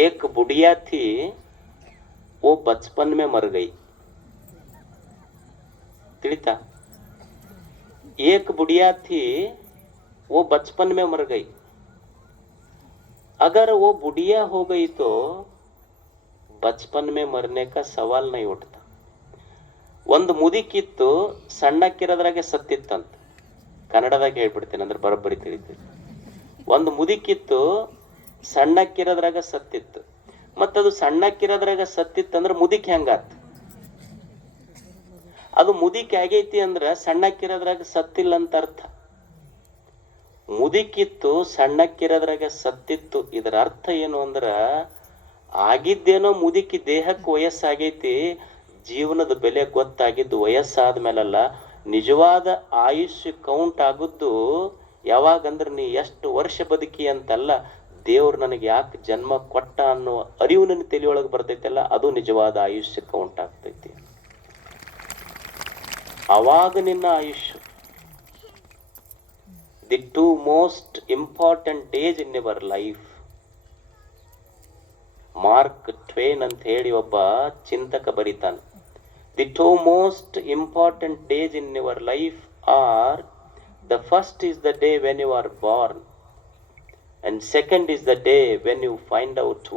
एक बुढ़िया थी, वो बचपन में मर गई। ತಿಳಿತಾ? एक बुढ़िया थी, वो बचपन में मर गई। अगर वो बुढ़िया हो गई तो बचपन में मरने का सवाल नहीं उठता। ಒಂದು ಮುದಿಕಿತ್ತು, ಸಣ್ಣಕ್ಕಿರೋದ್ರಾಗೆ ಸತ್ತಿತ್ತಂತ. ಕನ್ನಡದಾಗ ಹೇಳ್ಬಿಡ್ತೇನೆ, ಅಂದ್ರೆ ಬರೋಬ್ಬರಿ ತಿಳಿತೀರಿ. ಒಂದು ಮುದಿಕಿತ್ತು, ಸಣ್ಣಕ್ಕಿರೋದ್ರಾಗ ಸತ್ತಿತ್ತು. ಮತ್ತದು ಸಣ್ಣಕ್ಕಿರೋದ್ರಾಗ ಸತ್ತಿತ್ತಂದ್ರೆ ಮುದಿಕ್ ಹೆಂಗಾತ್? ಅದು ಮುದಿಕ್ ಆಗೈತಿ ಅಂದ್ರ ಸಣ್ಣಕ್ಕಿರೋದ್ರಾಗ ಸತ್ತಿಲ್ಲ ಅಂತ ಅರ್ಥ. ಮುದಿಕಿತ್ತು, ಸಣ್ಣಕ್ಕಿರೋದ್ರಾಗ ಸತ್ತಿತ್ತು, ಇದರ ಅರ್ಥ ಏನು ಅಂದ್ರ ಆಗಿದ್ದೇನೋ ಮುದುಕಿ ದೇಹಕ್ಕೆ ವಯಸ್ಸಾಗೈತಿ, ಜೀವನದ ಬೆಲೆ ಗೊತ್ತಾಗಿದ್ದು ವಯಸ್ಸಾದ ಮೇಲಲ್ಲ. ನಿಜವಾದ ಆಯುಷ್ಯ ಕೌಂಟ್ ಆಗುದ್ದು ಯಾವಾಗಂದ್ರೆ ನೀ ಎಷ್ಟು ವರ್ಷ ಬದುಕಿ ಅಂತಲ್ಲ, ದೇವ್ರು ನನಗೆ ಯಾಕೆ ಜನ್ಮ ಕೊಟ್ಟ ಅನ್ನೋ ಅರಿವು ನನ್ನ ತಲೆಯೊಳಗೆ ಬರ್ತೈತಲ್ಲ, ಅದು ನಿಜವಾದ ಆಯುಷ್ಯ ಕೌಂಟ್ ಆಗ್ತೈತಿ. ಅವಾಗ ನಿನ್ನ ಆಯುಷ್ಯ. The two most important days in your life. Mark Twain ಅಂತ ಹೇಳಿ ಒಬ್ಬ ಚಿಂತಕ ಬರೀತಾನೆ. The two most important days in your life are, the first is the day when you are born, and second is the day when you find out